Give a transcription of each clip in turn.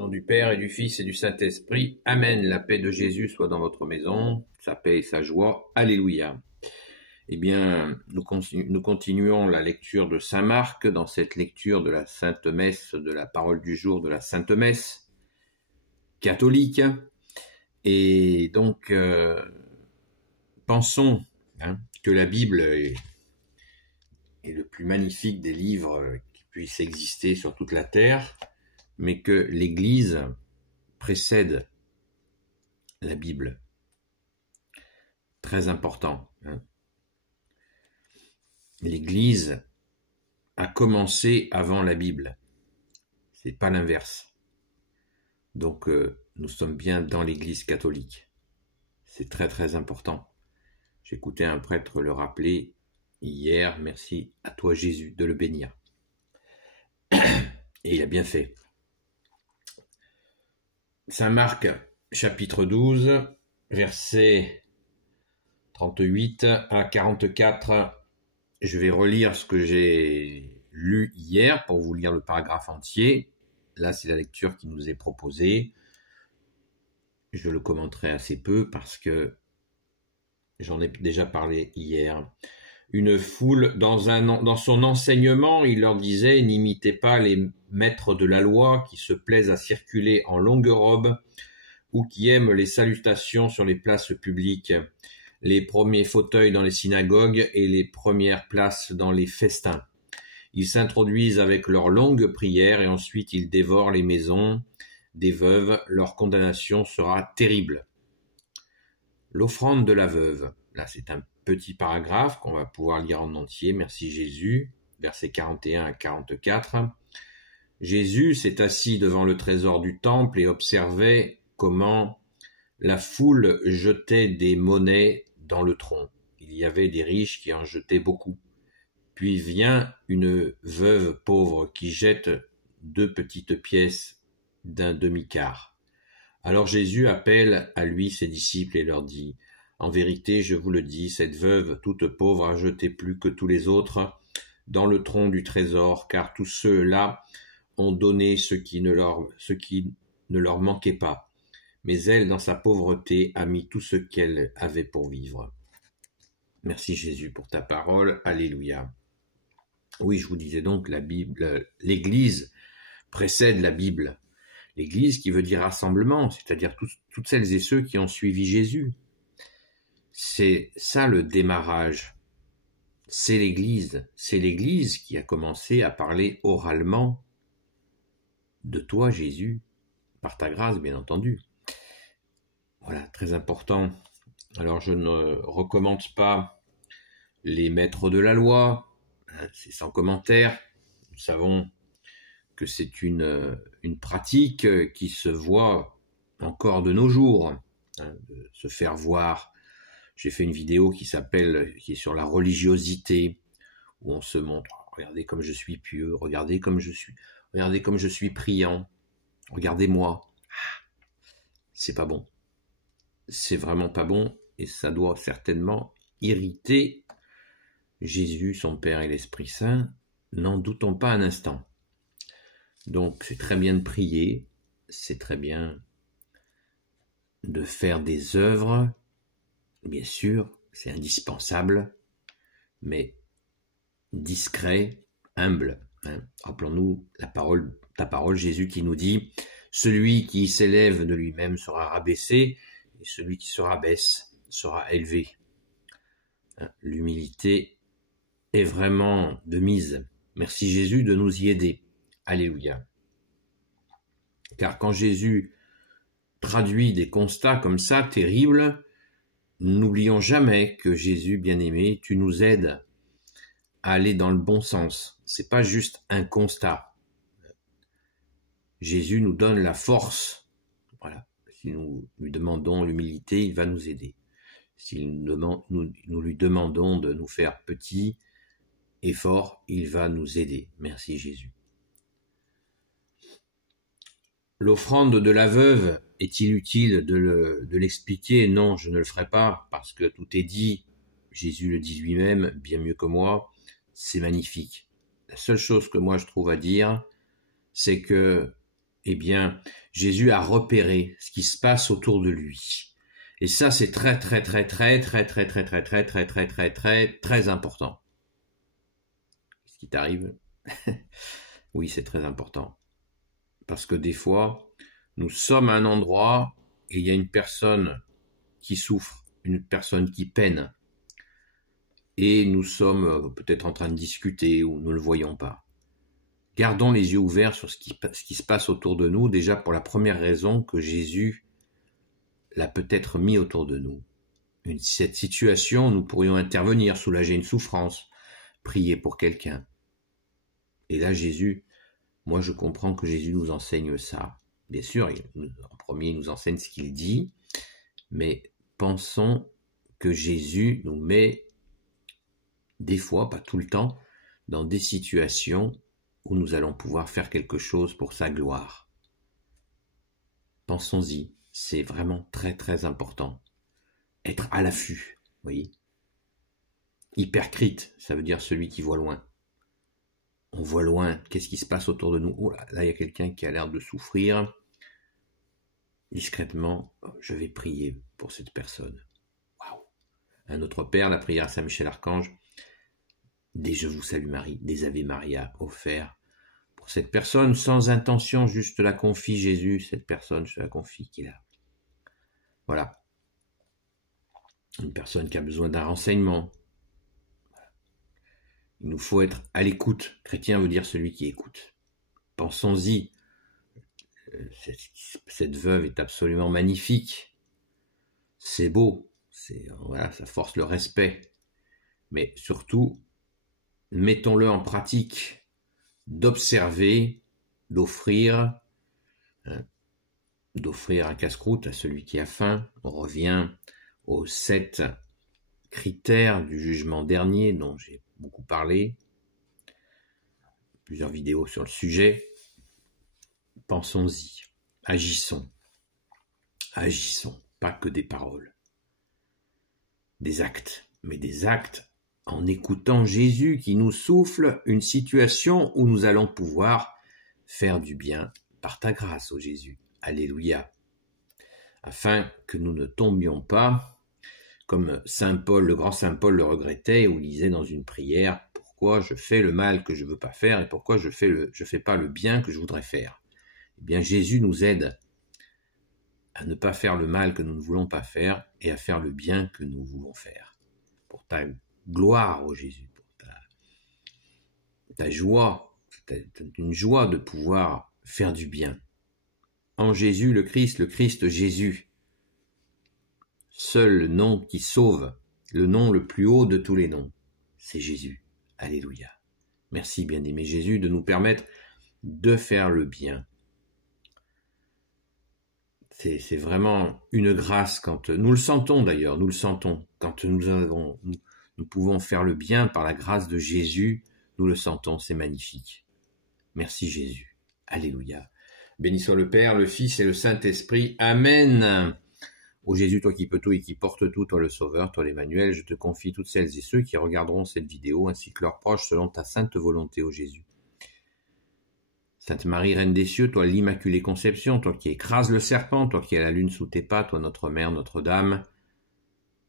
Au nom du Père et du Fils et du Saint-Esprit. Amen. La paix de Jésus soit dans votre maison, sa paix et sa joie. Alléluia. Eh bien, nous continuons la lecture de Saint Marc dans cette lecture de la Sainte Messe, de la parole du jour de la Sainte Messe catholique. Et donc, pensons que la Bible est le plus magnifique des livres qui puissent exister sur toute la terre, mais que l'Église précède la Bible. Très important. L'Église a commencé avant la Bible. C'est pas l'inverse. Donc nous sommes bien dans l'Église catholique. C'est très très important. J'écoutais un prêtre le rappeler hier. Merci à toi Jésus de le bénir. Et il a bien fait. Saint Marc, chapitre 12, versets 38 à 44. Je vais relire ce que j'ai lu hier pour vous lire le paragraphe entier. Là, c'est la lecture qui nous est proposée. Je le commenterai assez peu parce que j'en ai déjà parlé hier. Une foule, dans son enseignement, il leur disait « N'imitez pas les maîtres de la loi qui se plaisent à circuler en longue robe ou qui aiment les salutations sur les places publiques, les premiers fauteuils dans les synagogues et les premières places dans les festins. Ils s'introduisent avec leurs longues prières et ensuite ils dévorent les maisons des veuves. Leur condamnation sera terrible. » L'offrande de la veuve. Là, c'est un petit paragraphe qu'on va pouvoir lire en entier. Merci Jésus. Versets 41 à 44. Jésus s'est assis devant le trésor du temple et observait comment la foule jetait des monnaies dans le tronc. Il y avait des riches qui en jetaient beaucoup. Puis vient une veuve pauvre qui jette 2 petites pièces d'un demi-quart. Alors Jésus appelle à lui ses disciples et leur dit « En vérité, je vous le dis, cette veuve toute pauvre a jeté plus que tous les autres dans le tronc du trésor, car tous ceux-là ont donné ce qui ne leur manquait pas. Mais elle, dans sa pauvreté, a mis tout ce qu'elle avait pour vivre. » Merci Jésus pour ta parole. Alléluia. Oui, je vous disais donc, la Bible, l'Église précède la Bible. L'Église qui veut dire rassemblement, c'est-à-dire toutes celles et ceux qui ont suivi Jésus. C'est ça le démarrage. C'est l'Église qui a commencé à parler oralement de toi, Jésus, par ta grâce, bien entendu. Voilà, très important. Alors, je ne recommande pas les maîtres de la loi, c'est sans commentaire. Nous savons que c'est une pratique qui se voit encore de nos jours, de se faire voir. J'ai fait une vidéo qui est sur la religiosité, où on se montre, regardez comme je suis pieux, regardez comme je suis priant, regardez-moi. C'est pas bon. C'est vraiment pas bon, et ça doit certainement irriter Jésus, son Père et l'Esprit Saint, n'en doutons pas un instant. Donc c'est très bien de prier, c'est très bien de faire des œuvres, bien sûr, c'est indispensable, mais discret, humble. Rappelons-nous ta parole, Jésus qui nous dit « Celui qui s'élève de lui-même sera rabaissé, et celui qui se rabaisse sera élevé. » L'humilité est vraiment de mise. Merci Jésus de nous y aider. Alléluia. Car quand Jésus traduit des constats comme ça, terribles, n'oublions jamais que Jésus, bien-aimé, tu nous aides à aller dans le bon sens. C'est pas juste un constat. Jésus nous donne la force. Voilà. Si nous lui demandons l'humilité, il va nous aider. Si nous lui demandons de nous faire petits et forts, il va nous aider. Merci Jésus. L'offrande de la veuve, est-il utile de l'expliquer? Non, je ne le ferai pas, parce que tout est dit. Jésus le dit lui-même, bien mieux que moi. C'est magnifique. La seule chose que moi je trouve à dire, c'est que eh bien, Jésus a repéré ce qui se passe autour de lui. Et ça, c'est très important. Qu'est-ce qui t'arrive? Oui, c'est très important. Parce que des fois, nous sommes à un endroit et il y a une personne qui souffre, une personne qui peine. Et nous sommes peut-être en train de discuter ou nous ne le voyons pas. Gardons les yeux ouverts sur ce qui se passe autour de nous, déjà pour la première raison que Jésus l'a peut-être mis autour de nous. Cette situation, nous pourrions intervenir, soulager une souffrance, prier pour quelqu'un. Et là, Jésus, moi je comprends que Jésus nous enseigne ça. Bien sûr, en premier, il nous enseigne ce qu'il dit, mais pensons que Jésus nous met des fois, pas tout le temps, dans des situations où nous allons pouvoir faire quelque chose pour sa gloire. Pensons-y, c'est vraiment très important. Être à l'affût, vous voyez. Hypercrite, ça veut dire celui qui voit loin. On voit loin, qu'est-ce qui se passe autour de nous? Oh là, il y a quelqu'un qui a l'air de souffrir. Discrètement, je vais prier pour cette personne. Waouh! Un autre Père, la prière à Saint Michel Archange. Des Je vous salue Marie, des Ave Maria offerts pour cette personne sans intention, juste la confie Jésus, cette personne, je la confie qu'il a. Voilà. Une personne qui a besoin d'un renseignement. Il nous faut être à l'écoute. Chrétien veut dire celui qui écoute. Pensons-y. Cette veuve est absolument magnifique. C'est beau. Voilà, ça force le respect. Mais surtout, mettons-le en pratique, d'observer, d'offrir un casse-croûte à celui qui a faim. On revient aux 7 critères du jugement dernier dont j'ai beaucoup parlé, plusieurs vidéos sur le sujet. Pensons-y, agissons, pas que des paroles, des actes, mais des actes en écoutant Jésus qui nous souffle une situation où nous allons pouvoir faire du bien par ta grâce, ô Jésus. Alléluia. Afin que nous ne tombions pas, comme Saint Paul, le grand Saint Paul le regrettait, où il disait dans une prière, pourquoi je fais le mal que je ne veux pas faire et pourquoi je fais pas le bien que je voudrais faire. Eh bien, Jésus nous aide à ne pas faire le mal que nous ne voulons pas faire et à faire le bien que nous voulons faire. Pour ta gloire, ô Jésus, pour ta joie, une joie de pouvoir faire du bien. En Jésus, le Christ Jésus, seul le nom qui sauve, le nom le plus haut de tous les noms, c'est Jésus. Alléluia. Merci, bien-aimé Jésus, de nous permettre de faire le bien. C'est vraiment une grâce quand nous le sentons d'ailleurs, quand nous pouvons faire le bien par la grâce de Jésus, nous le sentons, c'est magnifique. Merci Jésus. Alléluia. Béni soit le Père, le Fils et le Saint-Esprit. Amen. Ô Jésus, toi qui peux tout et qui portes tout, toi le Sauveur, toi l'Emmanuel, je te confie toutes celles et ceux qui regarderont cette vidéo ainsi que leurs proches selon ta sainte volonté, ô Jésus. Sainte Marie, Reine des cieux, toi l'Immaculée Conception, toi qui écrases le serpent, toi qui as la lune sous tes pas, toi notre Mère, Notre-Dame.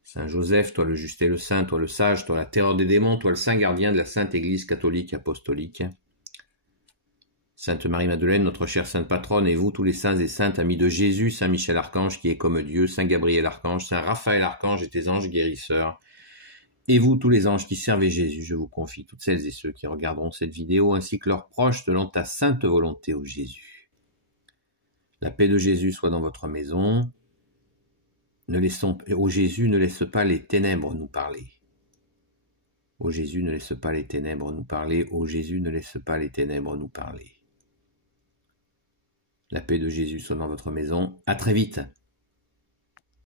Saint Joseph, toi le juste et le saint, toi le sage, toi la terreur des démons, toi le saint gardien de la Sainte Église catholique apostolique. Sainte Marie-Madeleine, notre chère Sainte Patronne, et vous tous les saints et saintes, amis de Jésus, Saint Michel Archange qui est comme Dieu, Saint Gabriel Archange, Saint Raphaël Archange et tes anges guérisseurs, et vous tous les anges qui servez Jésus, je vous confie toutes celles et ceux qui regarderont cette vidéo, ainsi que leurs proches, selon ta sainte volonté, ô Jésus. La paix de Jésus soit dans votre maison. Ô Jésus, ne laisse pas les ténèbres nous parler. Ô Jésus, ne laisse pas les ténèbres nous parler. Ô Jésus, ne laisse pas les ténèbres nous parler. La paix de Jésus soit dans votre maison. À très vite.